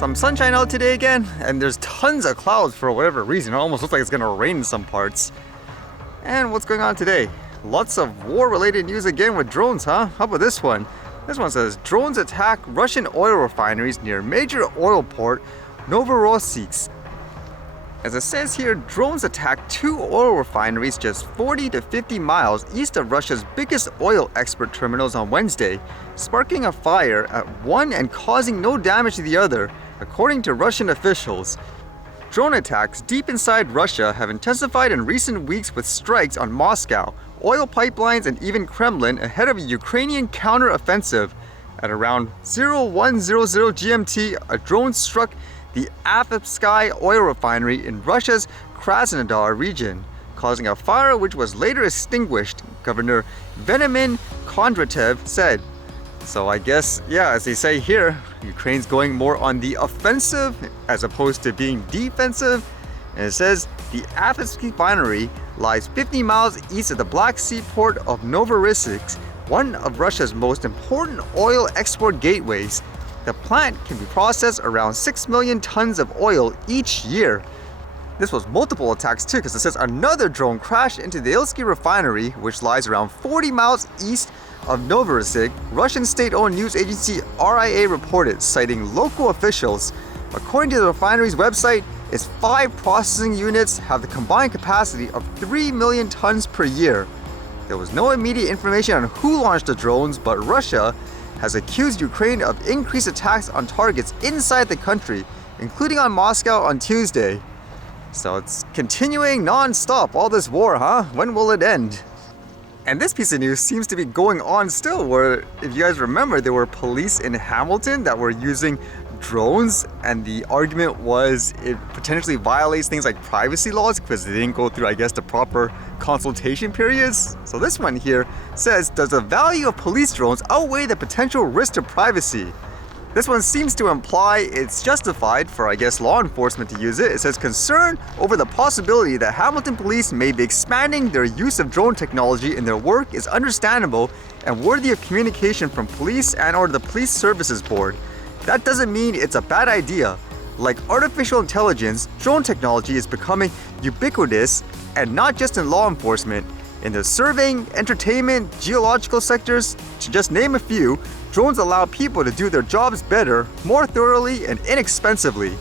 Some sunshine out today again, and there's tons of clouds for whatever reason. It almost looks like it's gonna rain in some parts. And what's going on today? Lots of war-related news again with drones, huh? How about this one? This one says, drones attack Russian oil refineries near major oil port Novorossiysk. As it says here, drones attacked 2 oil refineries just 40 to 50 miles east of Russia's biggest oil export terminals on Wednesday, sparking a fire at one and causing no damage to the other, according to Russian officials. Drone attacks deep inside Russia have intensified in recent weeks with strikes on Moscow, oil pipelines, and even Kremlin ahead of a Ukrainian counter-offensive. At around 0100 GMT, a drone struck the Azovsky oil refinery in Russia's Krasnodar region, causing a fire which was later extinguished, Governor Veniamin Kondratev said. So I guess, yeah, as they say here, Ukraine's going more on the offensive as opposed to being defensive. And it says the Azovsky refinery lies 50 miles east of the Black Sea port of Novorossiysk, one of Russia's most important oil export gateways. The plant can process around 6 million tons of oil each year. This was multiple attacks too, because it says another drone crashed into the Ilsky refinery, which lies around 40 miles east of Novorossiysk, Russian state-owned news agency RIA reported, citing local officials. According to the refinery's website, its 5 processing units have the combined capacity of 3 million tons per year. There was no immediate information on who launched the drones, but Russia has accused Ukraine of increased attacks on targets inside the country, including on Moscow on Tuesday. So it's continuing non-stop, all this war, huh? When will it end? And this piece of news seems to be going on still, where if you guys remember, there were police in Hamilton that were using drones, and the argument was it potentially violates things like privacy laws because they didn't go through, I guess, the proper consultation periods. So this one here says, does the value of police drones outweigh the potential risk to privacy? This one seems to imply it's justified for, I guess, law enforcement to use it. It says concern over the possibility that Hamilton police may be expanding their use of drone technology in their work is understandable and worthy of communication from police and or the Police Services Board. That doesn't mean it's a bad idea. Like artificial intelligence, drone technology is becoming ubiquitous, and not just in law enforcement. In the surveying, entertainment, geological sectors, to just name a few, drones allow people to do their jobs better, more thoroughly, and inexpensively.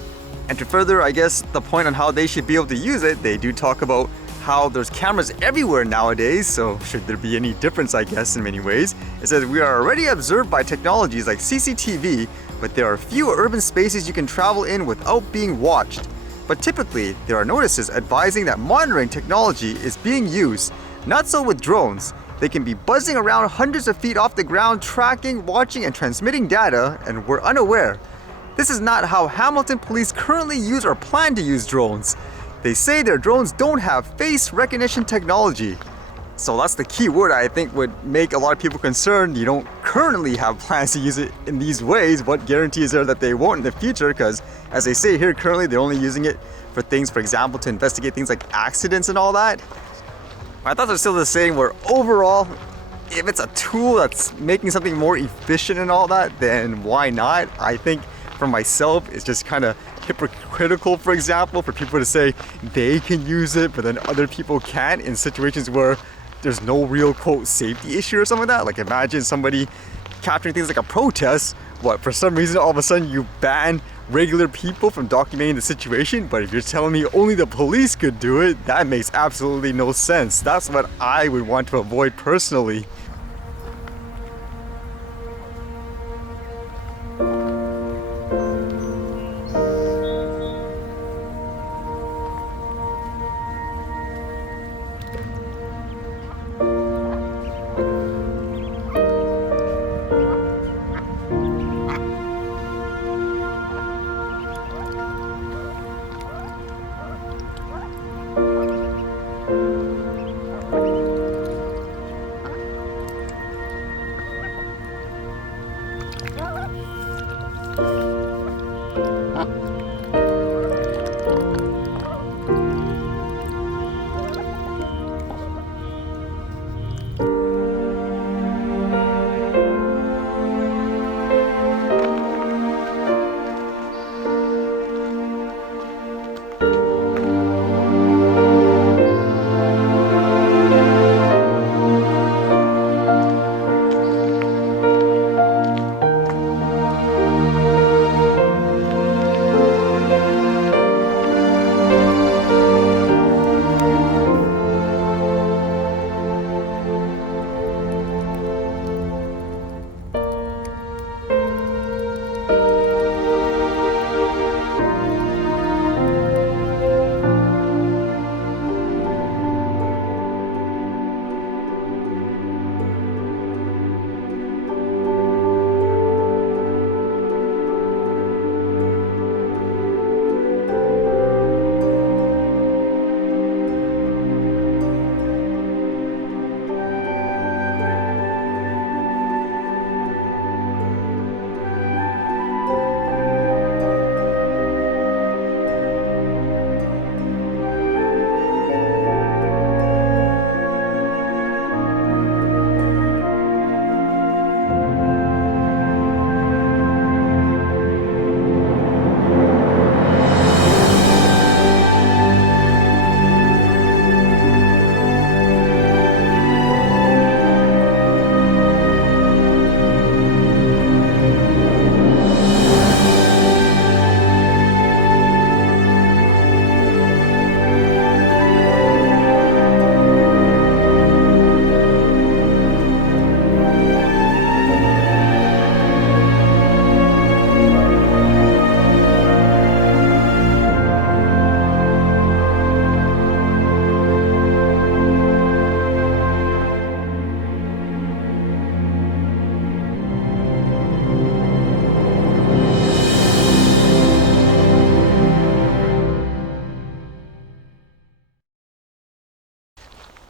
And to further, I guess, the point on how they should be able to use it, they do talk about how there's cameras everywhere nowadays, so should there be any difference, I guess, in many ways. It says, we are already observed by technologies like CCTV, but there are few urban spaces you can travel in without being watched. But typically, there are notices advising that monitoring technology is being used. Not so with drones. They can be buzzing around hundreds of feet off the ground, tracking, watching, and transmitting data, and we're unaware. This is not how Hamilton police currently use or plan to use drones. They say their drones don't have face recognition technology. So that's the key word I think would make a lot of people concerned. You don't currently have plans to use it in these ways. What guarantee is there that they won't in the future? Because as they say here, currently they're only using it for things, for example, to investigate things like accidents and all that. I thought there's still the saying where overall, if it's a tool that's making something more efficient and all that, then why not? I think for myself, it's just kind of hypocritical, for example, for people to say they can use it, but then other people can't in situations where there's no real, quote, safety issue or something like that. Like imagine somebody capturing things like a protest. What, for some reason, all of a sudden you ban regular people from documenting the situation, but if you're telling me only the police could do it, that makes absolutely no sense. That's what I would want to avoid personally.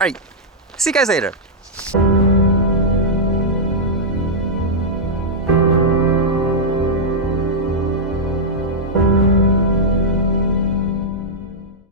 Alright, see you guys later.